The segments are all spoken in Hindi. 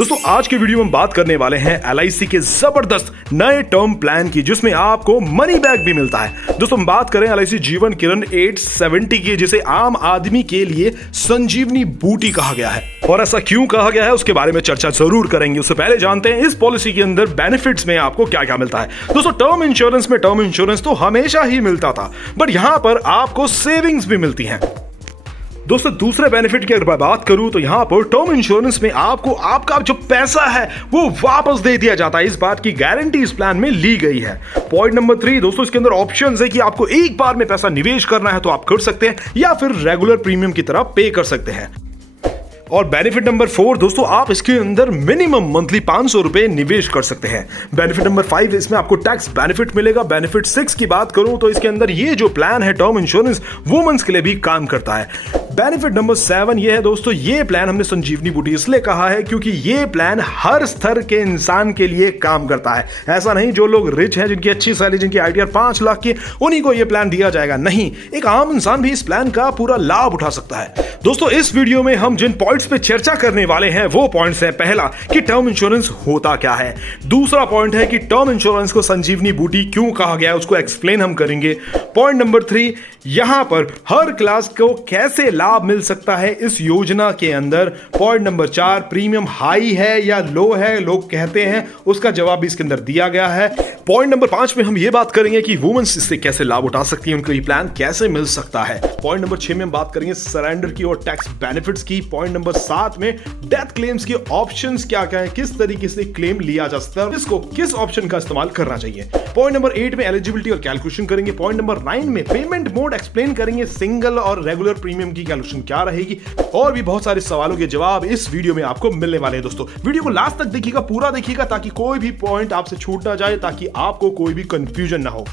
दोस्तों आज के वीडियो में हम बात करने वाले हैं LIC के जबरदस्त नए टर्म प्लान की, जिसमें आपको मनी बैक भी मिलता है। दोस्तों हम बात करें LIC जीवन किरण 870 की, जिसे आम आदमी के लिए संजीवनी बूटी कहा गया है। और ऐसा क्यों कहा गया है उसके बारे में चर्चा जरूर करेंगे। उससे पहले जानते हैं इस पॉलिसी के अंदर बेनिफिट्स में आपको क्या क्या मिलता है। दोस्तों टर्म इंश्योरेंस तो हमेशा ही मिलता था, बट यहां पर आपको सेविंग्स भी मिलती हैं। दोस्तों दूसरे बेनिफिट की अगर बात करूं तो यहां पर टर्म इंश्योरेंस में आपको आपका जो पैसा है वो वापस दे दिया जाता है। इस बात की गारंटी इस प्लान में ली गई है। पॉइंट नंबर 3 दोस्तों, इसके अंदर ऑप्शंस है कि आपको एक बार में पैसा निवेश करना है तो आप कर सकते हैं, या फिर रेगुलर प्रीमियम की तरह पे कर सकते हैं। और बेनिफिट नंबर 4 दोस्तों, आप इसके अंदर मिनिमम मंथली 500 रुपए निवेश कर सकते हैं। बेनिफिट नंबर 5, इसमें आपको टैक्स बेनिफिट मिलेगा। बेनिफिट 6 की बात करूं तो इसके अंदर ये जो प्लान है टर्म इंश्योरेंस वुमेन्स के लिए भी काम करता है। बेनिफिट नंबर 7 ये है दोस्तों, ये प्लान हमने संजीवनी बूटी इसलिए कहा है क्योंकि ये प्लान हर स्तर के इंसान के लिए काम करता है। ऐसा नहीं जो लोग रिच हैं, जिनकी अच्छी सैलरी, जिनकी आईटीआर 5 लाख की, उन्हीं को ये प्लान दिया जाएगा। नहीं, एक आम इंसान भी इस प्लान का पूरा लाभ उठा सकता है। दोस्तों इस वीडियो में हम जिन पॉइंट्स पे चर्चा करने वाले हैं वो पॉइंट्स हैं, पहला कि टर्म इंश्योरेंस होता क्या है, दूसरा पॉइंट है कि टर्म इंश्योरेंस को संजीवनी बूटी क्यों कहा गया है, उसको एक्सप्लेन हम करेंगे। पॉइंट नंबर 3, यहां पर हर क्लास को कैसे लाभ मिल सकता है इस योजना के अंदर। पॉइंट नंबर 4, प्रीमियम हाई है या लो है लोग कहते हैं, उसका जवाब भी इसके अंदर दिया गया है। पॉइंट नंबर 5 में हम ये बात करेंगे कि वुमेन्स इससे कैसे लाभ उठा सकती हैं, उनको ये प्लान कैसे मिल सकता है। पॉइंट नंबर 6 में हम बात करेंगे सरेंडर की और टैक्स बेनिफिट्स की। पॉइंट नंबर 7 में डेथ क्लेम्स के ऑप्शंस क्या क्या है, किस तरीके से क्लेम लिया जा सकता है, इसको किस ऑप्शन का इस्तेमाल करना चाहिए। पॉइंट नंबर 8 में एलिजिबिलिटी और कैलकुलेशन करेंगे। पॉइंट नंबर 9 में पेमेंट मोड एक्सप्लेन करेंगे, सिंगल और रेगुलर प्रीमियम की कैलकुलेशन क्या रहेगी, और भी बहुत सारे सवालों के जवाब इस वीडियो में आपको मिलने वाले हैं। दोस्तों वीडियो को लास्ट तक देखिएगा, पूरा देखिएगा, ताकि कोई भी पॉइंट आपसे छूट ना जाए, ताकि आपको कोई भी कंफ्यूजन ना हो।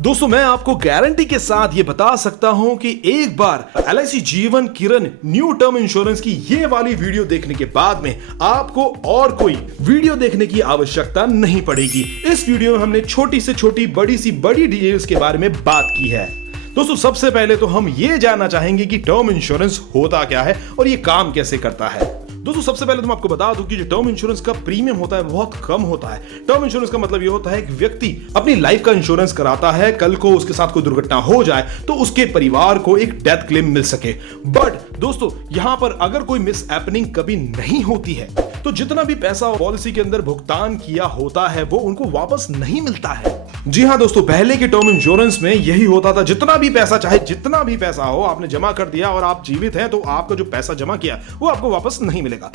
दोस्तों मैं आपको गारंटी के साथ ये बता सकता हूं कि एक बार LIC जीवन किरण न्यू टर्म इंश्योरेंस की ये वाली वीडियो देखने के बाद में आपको और कोई वीडियो देखने की आवश्यकता नहीं पड़ेगी। इस वीडियो में हमने छोटी से छोटी, बड़ी सी बड़ी डिटेल्स के बारे में बात की है। दोस्तों सबसे पहले तो हम ये जानना चाहेंगे कि टर्म इंश्योरेंस होता क्या है और ये काम कैसे करता है। दोस्तों सबसे पहले तो मैं आपको बता दूं कि जो टर्म इंश्योरेंस का प्रीमियम होता है बहुत कम होता है। टर्म इंश्योरेंस का मतलब ये होता है कि व्यक्ति अपनी लाइफ का इंश्योरेंस कराता है, कल को उसके साथ कोई दुर्घटना हो जाए तो उसके परिवार को एक डेथ क्लेम मिल सके। बट दोस्तों यहां पर अगर कोई मिस हैपनिंग कभी नहीं होती है तो जितना भी पैसा पॉलिसी के अंदर भुगतान किया होता है वो उनको वापस नहीं मिलता है। जी हां दोस्तों, पहले के टर्म इंश्योरेंस में यही होता था, जितना भी पैसा, चाहे जितना भी पैसा हो, आपने जमा कर दिया और आप जीवित हैं तो आपका जो पैसा जमा किया वो आपको वापस नहीं मिलेगा।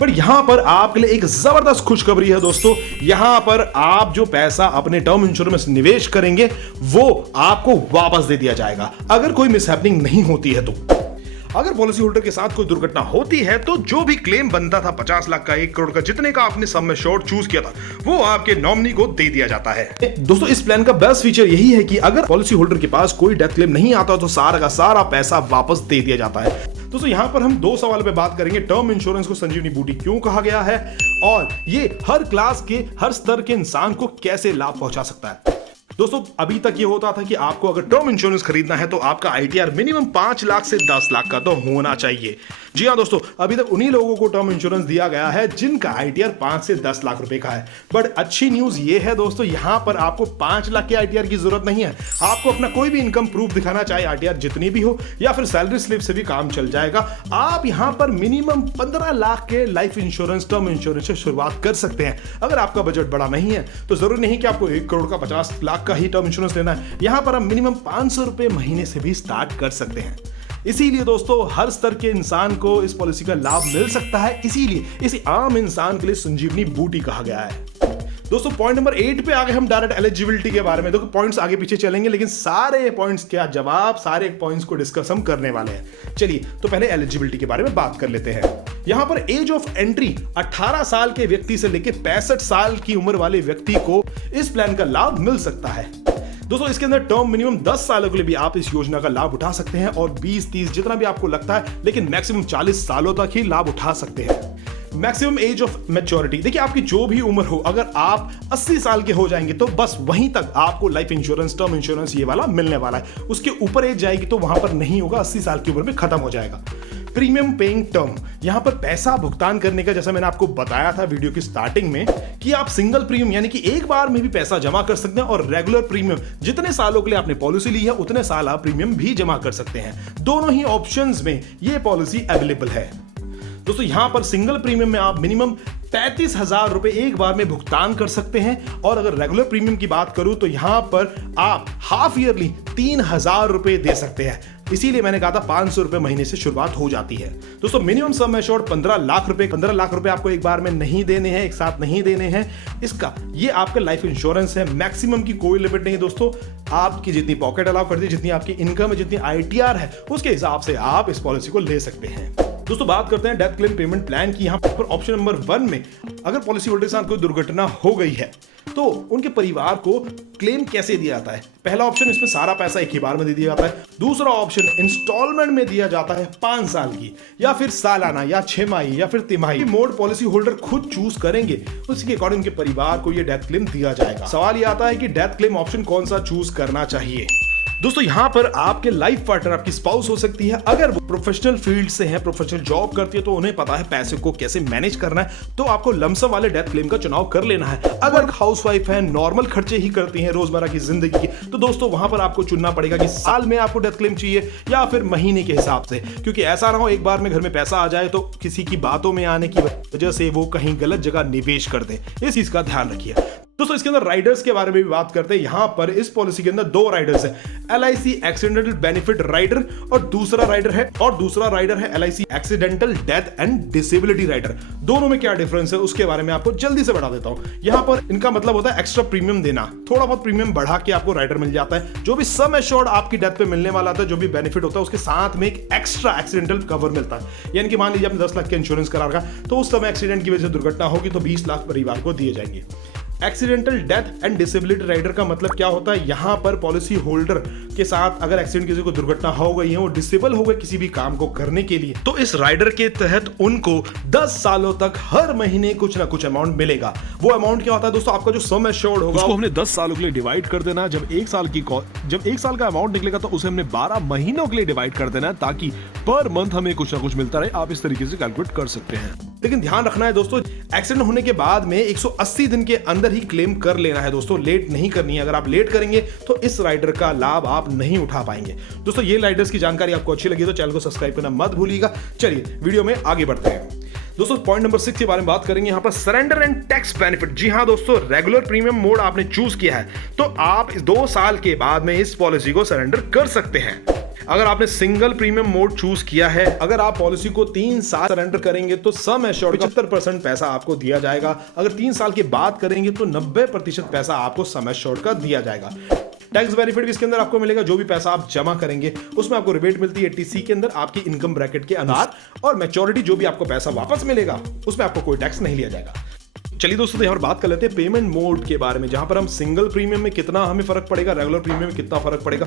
पर यहां पर आपके लिए एक जबरदस्त खुशखबरी है दोस्तों, यहां पर आप जो पैसा अपने टर्म इंश्योरेंस में निवेश करेंगे वो आपको वापस दे दिया जाएगा अगर कोई मिसहैपनिंग नहीं होती है तो। अगर पॉलिसी होल्डर के साथ कोई दुर्घटना होती है तो जो भी क्लेम बनता था 50 लाख का, 1 करोड़ का, जितने का आपने सम एश्योर्ड चूज किया था वो आपके नॉमिनी को दे दिया जाता है। दोस्तों इस प्लान का बेस्ट फीचर यही है कि अगर पॉलिसी होल्डर के पास कोई डेथ क्लेम नहीं आता तो सारा का सारा पैसा वापस दे दिया जाता है। दोस्तों यहां पर हम 2 सवाल पे बात करेंगे, टर्म इंश्योरेंस को संजीवनी बूटी क्यों कहा गया है और ये हर क्लास के, हर स्तर के इंसान को कैसे लाभ पहुंचा सकता है। दोस्तों अभी तक ये होता था कि आपको अगर टर्म इंश्योरेंस खरीदना है तो आपका आईटीआर मिनिमम 5 लाख से 10 लाख का तो होना चाहिए। जी हाँ दोस्तों, अभी तक उन्हीं लोगों को टर्म इंश्योरेंस दिया गया है जिनका आईटीआर 5 से 10 लाख रुपए का है। बट अच्छी न्यूज ये है दोस्तों, यहां पर आपको 5 लाख के आईटीआर की जरूरत नहीं है। आपको अपना कोई भी इनकम प्रूफ दिखाना, चाहे आईटीआर जितनी भी हो या फिर सैलरी स्लिप से भी काम चल जाएगा। आप यहां पर मिनिमम 15 लाख के लाइफ इंश्योरेंस, टर्म इंश्योरेंस से शुरुआत कर सकते हैं। अगर आपका बजट बड़ा नहीं है तो जरूरी नहीं कि आपको 1 करोड़ का 50 लाख का ही टर्म इंश्योरेंस लेना है। यहां पर हम मिनिमम 500 रुपए महीने से भी स्टार्ट कर सकते हैं। इसीलिए दोस्तों हर स्तर के इंसान को इस पॉलिसी का लाभ मिल सकता है, इसीलिए इसे आम इंसान के लिए संजीवनी बूटी कहा गया है। दोस्तों पॉइंट नंबर 8 पे आगे हम डायरेक्ट एलिजिबिलिटी के बारे में, देखो पॉइंट्स आगे पीछे चलेंगे लेकिन सारे पॉइंट्स क्या जवाब, सारे पॉइंट्स को डिस्कस हम करने वाले हैं। चलिए तो पहले एलिजिबिलिटी के बारे में बात कर लेते हैं। यहां पर एज ऑफ एंट्री 18 साल के व्यक्ति से लेकर 65 साल की उम्र वाले व्यक्ति को इस प्लान का लाभ मिल सकता है। दोस्तों इसके अंदर टर्म मिनिमम 10 सालों के लिए भी आप इस योजना का लाभ उठा सकते हैं और 20-30 जितना भी आपको लगता है, लेकिन मैक्सिमम 40 सालों तक ही लाभ उठा सकते हैं। मैक्सिमम एज ऑफ मैच्योरिटी, देखिए आपकी जो भी उम्र हो, अगर आप 80 साल के हो जाएंगे तो बस वहीं तक आपको लाइफ इंश्योरेंस, टर्म इंश्योरेंस ये वाला मिलने वाला है। उसके ऊपर एज जाएगी तो वहां पर नहीं होगा, 80 साल की उम्र में खत्म हो जाएगा। Premium paying term. यहां पर पैसा भुगतान करने का, जैसा मैंने आपको बताया था वीडियो की स्टार्टिंग में, कि आप सिंगल प्रीमियम यानी कि एक बार में भी पैसा जमा कर सकते हैं, और रेगुलर प्रीमियम जितने सालों के लिए आपने पॉलिसी ली है उतने साल आप प्रीमियम भी जमा कर सकते हैं। दोनों ही ऑप्शंस में यह पॉलिसी अवेलेबल है। दोस्तों यहां पर सिंगल प्रीमियम में आप मिनिमम 35,000 रुपए एक बार में भुगतान कर सकते हैं, और अगर रेगुलर प्रीमियम की बात करूं तो यहां पर आप हाफ ईयरली 3,000 रुपए दे सकते हैं। इसीलिए मैंने कहा था 500 रुपए महीने से शुरुआत हो जाती है। दोस्तों मिनिमम सम एश्योर्ड 15 लाख रुपए। 15 लाख रुपए आपको एक बार में नहीं देने हैं, एक साथ नहीं देने हैं। इसका ये आपका लाइफ इंश्योरेंस है। मैक्सिमम की कोई लिमिट नहीं है दोस्तों, आपकी जितनी पॉकेट अलाउ करती है, जितनी आपकी इनकम है, जितनी ITR है, उसके हिसाब से आप इस पॉलिसी को ले सकते हैं। दोस्तों बात करते हैं डेथ क्लेम पेमेंट प्लान की। यहां पर ऑप्शन नंबर 1 में अगर पॉलिसी होल्डर के साथ कोई दुर्घटना हो गई है तो उनके परिवार को क्लेम कैसे दिया जाता है। पहला ऑप्शन, इसमें सारा पैसा एक ही बार में दे दिया जाता है। दूसरा ऑप्शन, इंस्टॉलमेंट में दिया जाता है 5 साल की, या फिर सालाना, या 6 माही, या फिर तिमाही। मोड पॉलिसी होल्डर खुद चूज करेंगे, उसके अकॉर्डिंग उनके परिवार को यह डेथ क्लेम दिया जाएगा। सवाल यह आता है कि डेथ क्लेम ऑप्शन कौन सा चूज करना चाहिए। दोस्तों यहां पर आपके लाइफ पार्टनर, आपकी स्पाउस हो सकती है। अगर वो प्रोफेशनल फील्ड से है, प्रोफेशनल जॉब करती है, तो उन्हें पता है पैसे को कैसे मैनेज करना है, तो आपको लमसम वाले डेथ क्लेम का चुनाव कर लेना है। अगर हाउसवाइफ है, नॉर्मल खर्चे ही करती हैं रोजमर्रा की जिंदगी के, तो दोस्तों वहां पर आपको चुनना पड़ेगा कि साल में आपको डेथ क्लेम चाहिए या फिर महीने के हिसाब से, क्योंकि ऐसा ना हो एक बार में घर में पैसा आ जाए तो किसी की बातों में आने की वजह से वो कहीं गलत जगह निवेश कर दे। इस चीज का ध्यान रखिए। दोस्तों इसके अंदर राइडर्स के बारे में भी बात करते हैं। यहां पर इस पॉलिसी के अंदर 2 राइडर्स हैं, LIC एक्सीडेंटल बेनिफिट राइडर और दूसरा राइडर है LIC accidental death and disability rider. दोनों में क्या डिफरेंस है उसके बारे में आपको जल्दी से बता देता हूं। यहां पर इनका मतलब होता है एक्स्ट्रा प्रीमियम देना, थोड़ा बहुत प्रीमियम बढ़ा के आपको राइडर मिल जाता है। जो भी सम एश्योर्ड आपकी डेथ पे मिलने वाला था, जो भी बेनिफिट होता है, उसके साथ में एक एक्स्ट्रा एक्सीडेंटल कवर मिलता है। यानी कि मान लीजिए आपने 10 लाख का इंश्योरेंस करा रखा, तो उस समय एक्सीडेंट की वजह से दुर्घटना होगी तो 20 लाख परिवार को दिए जाएंगे। Accidental death and disability rider का मतलब क्या होता है, यहां पर पॉलिसी होल्डर के साथ अगर एक्सीडेंट किसी को दुर्घटना हो गई है, वो डिसेबल हो गए किसी भी काम को करने के लिए, तो इस राइडर के तहत उनको 10 सालों तक हर महीने कुछ ना कुछ अमाउंट मिलेगा। वो अमाउंट क्या होता है दोस्तों, आपका जो सम एश्योर्ड होगा उसको हमने 10 सालों के लिए डिवाइड कर देना। जब 1 साल का अमाउंट निकलेगा तो उसे हमने 12 महीनों के लिए डिवाइड कर देना, ताकि पर मंथ हमें कुछ ना कुछ मिलता रहे। आप इस तरीके से कैलकुलेट कर सकते हैं। लेकिन ध्यान रखना है दोस्तों, एक्सीडेंट होने के बाद में 180 दिन के अंदर ही क्लेम कर लेना है दोस्तों, लेट नहीं करनी है। अगर आप लेट करेंगे तो इस राइडर का लाभ आप नहीं उठा पाएंगे। दोस्तों ये राइडर्स की जानकारी आपको अच्छी लगी तो चैनल को सब्सक्राइब करना मत भूलिएगा। चलिए वीडियो में आगे बढ़ते हैं। दोस्तों पॉइंट नंबर 6 के बारे में बात करेंगे। यहां पर सरेंडर एंड टैक्स बेनिफिट। जी हां दोस्तों, रेगुलर प्रीमियम मोड आपने चूज किया है तो आप 2 साल के बाद में इस पॉलिसी को सरेंडर कर सकते हैं। अगर आपने सिंगल प्रीमियम मोड चूज किया है, अगर आप पॉलिसी को 3 साल सरेंडर करेंगे तो सम एश्योर्ड 75% पैसा आपको दिया जाएगा। अगर 3 साल के बाद करेंगे तो 90% पैसा आपको सम एश्योर्ड का दिया जाएगा। टैक्स बेनिफिट भी इसके अंदर आपको मिलेगा। जो भी पैसा आप जमा करेंगे उसमें आपको रिबेट मिलती है TC के अंदर आपकी इनकम ब्रैकेट के अनुसार, और मैच्योरिटी जो भी आपको पैसा वापस मिलेगा उसमें आपको कोई टैक्स नहीं लिया जाएगा। चलिए दोस्तों यहाँ पर बात कर लेते हैं पेमेंट मोड के बारे में, जहां पर हम सिंगल प्रीमियम में कितना हमें फर्क पड़ेगा, रेगुलर प्रीमियम में कितना फर्क पड़ेगा।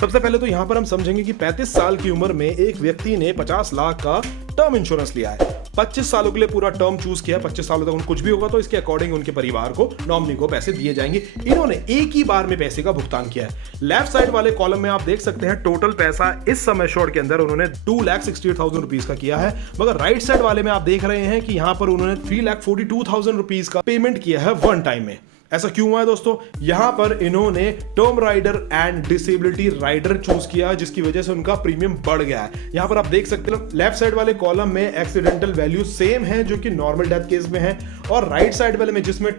सबसे पहले तो यहां पर हम समझेंगे कि 35 साल की उम्र में एक व्यक्ति ने 50 लाख का टर्म इंश्योरेंस लिया है। 25 सालों के लिए पूरा टर्म चूज किया। 25 सालों तक उनको कुछ भी होगा तो इसके अकॉर्डिंग उनके परिवार को, नॉमिनी को पैसे दिए जाएंगे। इन्होंने एक ही बार में पैसे का भुगतान किया है। लेफ्ट साइड वाले कॉलम में आप देख सकते हैं टोटल पैसा इस सम एश्योर्ड के अंदर उन्होंने 2,68,000 रुपीज का किया है, मगर राइट साइड वाले में आप देख रहे हैं कि यहां पर उन्होंने 3,42,000 रुपीज का पेमेंट किया है वन टाइम में। ऐसा क्यों हुआ है दोस्तों, यहां पर इन्होंने term rider and disability rider choose किया, जिसकी वजह से उनका प्रीमियम बढ़ गया है। यहां पर आप देख सकते हो लेफ्ट साइड वाले कॉलम में एक्सीडेंटल वैल्यू सेम है जो कि नॉर्मल डेथ केस में है, और राइट साइड वाले में जिसमें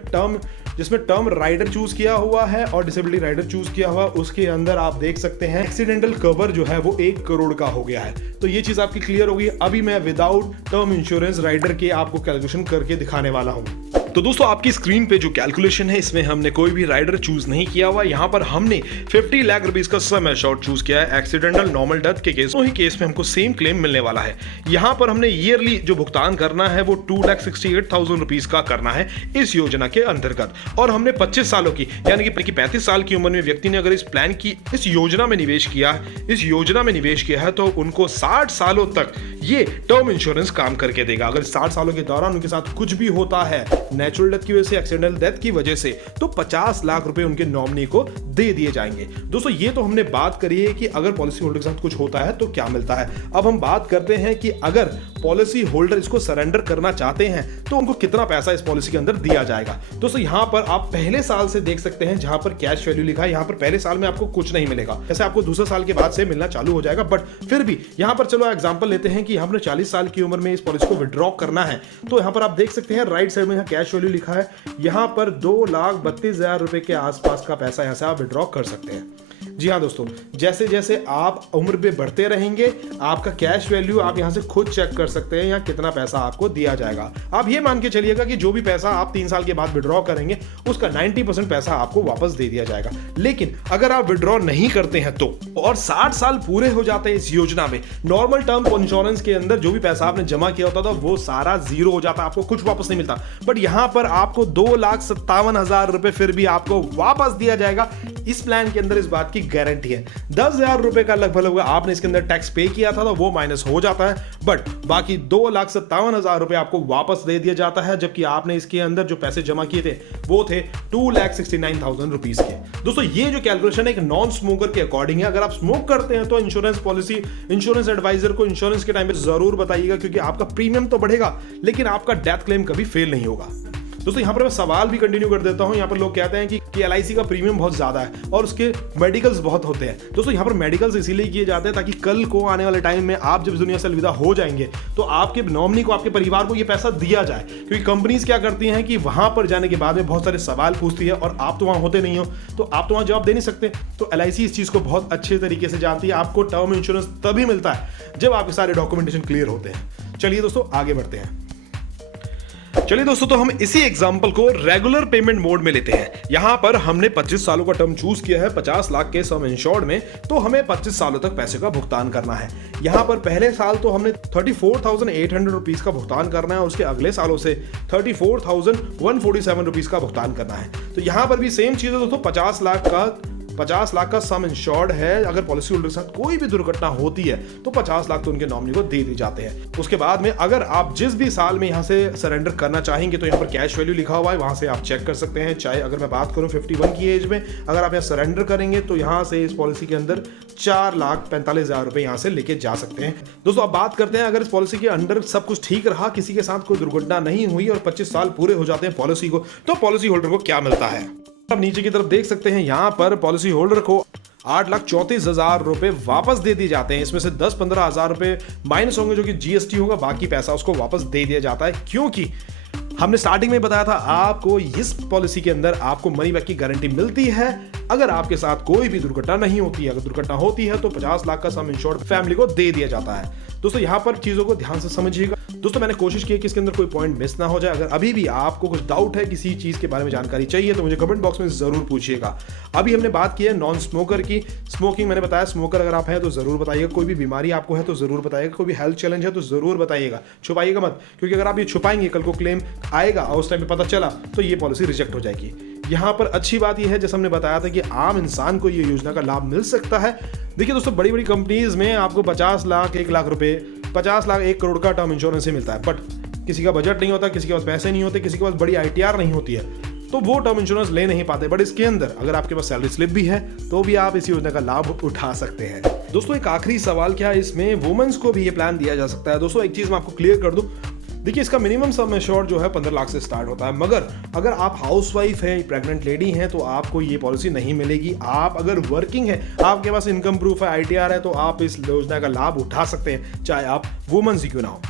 टर्म राइडर चूज किया हुआ है और डिसेबिलिटी राइडर चूज किया हुआ, उसके अंदर आप देख सकते हैं एक्सीडेंटल कवर जो है वो 1 करोड़ का हो गया है। तो ये चीज आपकी क्लियर होगी। अभी मैं विदाउट टर्म इंश्योरेंस राइडर के आपको कैलकुलेशन करके दिखाने वाला हूं। तो दोस्तों आपकी स्क्रीन पे जो कैलकुलेशन है इसमें हमने कोई भी राइडर चूज नहीं किया हुआ। यहाँ पर हमने 50 लाख रुपीस का सम एश्योर्ड चूज किया है। एक्सीडेंटल नॉर्मल डेथ के केस ही केस में हमको सेम क्लेम मिलने वाला है। यहाँ पर हमने ईयरली जो भुगतान करना है वो 2,68,000 रुपीस का करना है इस योजना के अंतर्गत, और हमने 25 सालों की यानी कि 35 साल की उम्र में व्यक्ति ने अगर इस योजना में निवेश किया है तो उनको 60 सालों तक ये टर्म इंश्योरेंस काम करके देगा। अगर 60 सालों के दौरान उनके साथ कुछ भी होता है नेचुरल डेथ की वजह से, एक्सीडेंटल डेथ की वजह से, तो 50 लाख रुपए उनके नॉमिनी को दे दिए जाएंगे। दोस्तों ये तो हमने बात करी है कि अगर पॉलिसी होल्डर के साथ कुछ होता है तो क्या मिलता है। अब हम बात करते हैं कि अगर पॉलिसी होल्डर इसको सरेंडर करना चाहते हैं तो उनको कितना पैसा इस पॉलिसी के अंदर दिया जाएगा। दोस्तों यहां पर आप पहले साल से देख सकते हैं, जहां पर कैश वैल्यू लिखा है, यहां पर पहले साल में आपको कुछ नहीं मिलेगा, जैसे आपको दूसरे साल के बाद से मिलना चालू हो जाएगा। बट फिर भी यहां पर चलो एग्जांपल लेते हैं कि यहां पर 40 साल की उम्र में इस पॉलिसी को विड्रॉ करना है, तो यहां पर आप देख सकते हैं राइट साइड में यहां कैश वैल्यू लिखा है, यहां पर 2,32,000 रुपए के आसपास का पैसा यहां से आप विड्रॉ कर सकते हैं। जी हाँ दोस्तों, जैसे जैसे आप उम्र में बढ़ते रहेंगे आपका कैश वैल्यू आप यहां से खुद चेक कर सकते हैं, यहाँ कितना पैसा आपको दिया जाएगा। आप ये मान के चलिएगा कि जो भी पैसा आप 3 साल के बाद विड्रॉ करेंगे उसका 90% पैसा आपको वापस दे दिया जाएगा। लेकिन अगर आप विड्रॉ नहीं करते हैं तो, और 60 साल पूरे हो जाते हैं इस योजना में, नॉर्मल टर्म इंश्योरेंस के अंदर जो भी पैसा आपने जमा किया होता था वो सारा जीरो हो जाता, आपको कुछ वापस नहीं मिलता। बट यहां पर आपको 2,57,000 रुपए फिर भी आपको वापस दिया जाएगा। इस प्लान के अंदर इस बात की गारंटी है। 10,000 रुपए का लगभग आपने इसके अंदर टैक्स पे किया था तो वो माइनस हो जाता है, बट बाकी 2,57,000 रुपए आपको वापस दे दिया जाता है, जबकि आपने इसके अंदर जो पैसे जमा किए थे वो थे 2,69,000 रुपीज के। दोस्तों ये जो कैलकुलेशन है एक नॉन स्मोकर के अकॉर्डिंग है। अगर आप स्मोक करते हैं तो इंश्योरेंस पॉलिसी, इंश्योरेंस एडवाइजर को इंश्योरेंस के टाइम पे जरूर बताइएगा, क्योंकि आपका प्रीमियम तो बढ़ेगा लेकिन आपका डेथ क्लेम कभी फेल नहीं होगा। दोस्तों यहाँ पर मैं सवाल भी कंटिन्यू कर देता हूँ। यहाँ पर लोग कहते हैं कि LIC का प्रीमियम बहुत ज्यादा है और उसके मेडिकल्स बहुत होते हैं। दोस्तों यहाँ पर मेडिकल्स इसीलिए किए जाते हैं ताकि कल को आने वाले टाइम में आप जब दुनिया से अलविदा हो जाएंगे तो आपके नॉमिनी को, आपके परिवार को ये पैसा दिया जाए। क्योंकि कंपनीज क्या करती हैं कि वहां पर जाने के बाद में बहुत सारे सवाल पूछती है और आप तो वहां होते नहीं हो तो आप तो वहां जवाब दे नहीं सकते। तो LIC इस चीज को बहुत अच्छे तरीके से जानती है। आपको टर्म इंश्योरेंस तभी मिलता है जब आपके सारे डॉक्यूमेंटेशन क्लियर होते हैं। चलिए दोस्तों आगे बढ़ते हैं। चलिए दोस्तों, तो हम इसी एग्जांपल को रेगुलर पेमेंट मोड में लेते हैं। यहां पर हमने 25 सालों का टर्म चूज किया है 50 लाख के सम इंश्योर्ड में, तो हमें 25 सालों तक पैसे का भुगतान करना है। यहां पर पहले साल तो हमने 34,800 रुपीज का भुगतान करना है और उसके अगले सालों से 34,147 रुपीज का भुगतान करना है। तो यहां पर भी सेम चीज है दोस्तों, 50 लाख का सम इंश्योर्ड है। अगर पॉलिसी होल्डर के साथ कोई भी दुर्घटना होती है तो 50 लाख तो उनके नॉमिनी को दे दी जाते हैं। उसके बाद में अगर आप जिस भी साल में यहां से सरेंडर करना चाहेंगे तो यहां पर कैश वैल्यू लिखा हुआ है, वहां से आप चेक कर सकते हैं। चाहे अगर मैं बात करूं 51 की एज में अगर आप यहां सरेंडर करेंगे तो यहां से इस पॉलिसी के अंदर 4,45,000 रुपए यहां से लेके जा सकते हैं। दोस्तों अब बात करते हैं, अगर इस पॉलिसी के अंडर सब कुछ ठीक रहा, किसी के साथ कोई दुर्घटना नहीं हुई और 25 साल पूरे हो जाते हैं पॉलिसी को, तो पॉलिसी होल्डर को क्या मिलता है। अब नीचे की तरफ देख सकते हैं, यहां पर पॉलिसी होल्डर को 8,34,000 रुपए वापस दे दिए जाते हैं। इसमें से 10-15,000 रुपए माइनस होंगे जो कि GST होगा, बाकी पैसा उसको वापस दे दिया जाता है। क्योंकि हमने स्टार्टिंग में बताया था आपको इस पॉलिसी के अंदर आपको मनी बैक की गारंटी मिलती है अगर आपके साथ कोई भी दुर्घटना नहीं होती है। अगर दुर्घटना होती है तो 50 लाख का सम इंश्योर्ड फैमिली को दे दिया जाता है। दोस्तों यहाँ पर चीजों को ध्यान से समझिएगा। दोस्तों मैंने कोशिश की कि इसके अंदर कोई पॉइंट मिस ना हो जाए। अगर अभी भी आपको कुछ डाउट है, किसी चीज के बारे में जानकारी चाहिए तो मुझे कमेंट बॉक्स में जरूर पूछिएगा। अभी हमने बात की है नॉन स्मोकर की। स्मोकिंग मैंने बताया, स्मोकर अगर आप हैं तो जरूर बताइएगा। कोई भी बीमारी आपको है तो जरूर बताइएगा। कोई भी हेल्थ चैलेंज है तो जरूर बताइएगा, छुपाइएगा मत, क्योंकि अगर आप ये छुपाएंगे कल को क्लेम आएगा और उस टाइम पे पता चला तो ये पॉलिसी रिजेक्ट हो जाएगी। यहाँ पर अच्छी बात यह है, जैसे हमने बताया था कि आम इंसान को ये योजना का लाभ मिल सकता है। देखिए दोस्तों, बड़ी बड़ी कंपनीज में आपको 50 लाख 1 लाख रुपए, 50 लाख 1 करोड़ का टर्म इंश्योरेंस ही मिलता है। बट किसी का बजट नहीं होता, किसी के पास पैसे नहीं होते, किसी के पास बड़ी ITR नहीं होती है, तो वो टर्म इंश्योरेंस ले नहीं पाते। बट इसके अंदर अगर आपके पास सैलरी स्लिप भी है तो भी आप इस योजना का लाभ उठा सकते हैं। दोस्तों एक आखिरी सवाल, क्या इसमें वुमेन्स को भी ये प्लान दिया जा सकता है? दोस्तों एक चीज मैं आपको क्लियर कर दूं, देखिए इसका मिनिमम सम एश्योर्ड जो है 15 लाख से स्टार्ट होता है, मगर अगर आप हाउसवाइफ हैं, प्रेग्नेंट लेडी हैं तो आपको ये पॉलिसी नहीं मिलेगी। आप अगर वर्किंग है, आपके पास इनकम प्रूफ है, ITR है, तो आप इस योजना का लाभ उठा सकते हैं, चाहे आप वुमेन्स ही क्यों ना हो।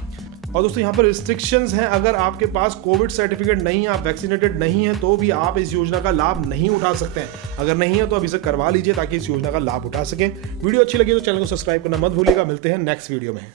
और दोस्तों यहाँ पर रिस्ट्रिक्शंस हैं, अगर आपके पास कोविड सर्टिफिकेट नहीं है, आप वैक्सीनेटेड नहीं है, तो भी आप इस योजना का लाभ नहीं उठा सकते हैं। अगर नहीं है तो अभी से करवा लीजिए ताकि इस योजना का लाभ उठा सकें। वीडियो अच्छी लगी तो चैनल को सब्सक्राइब करना मत भूलिएगा। मिलते हैं नेक्स्ट वीडियो में।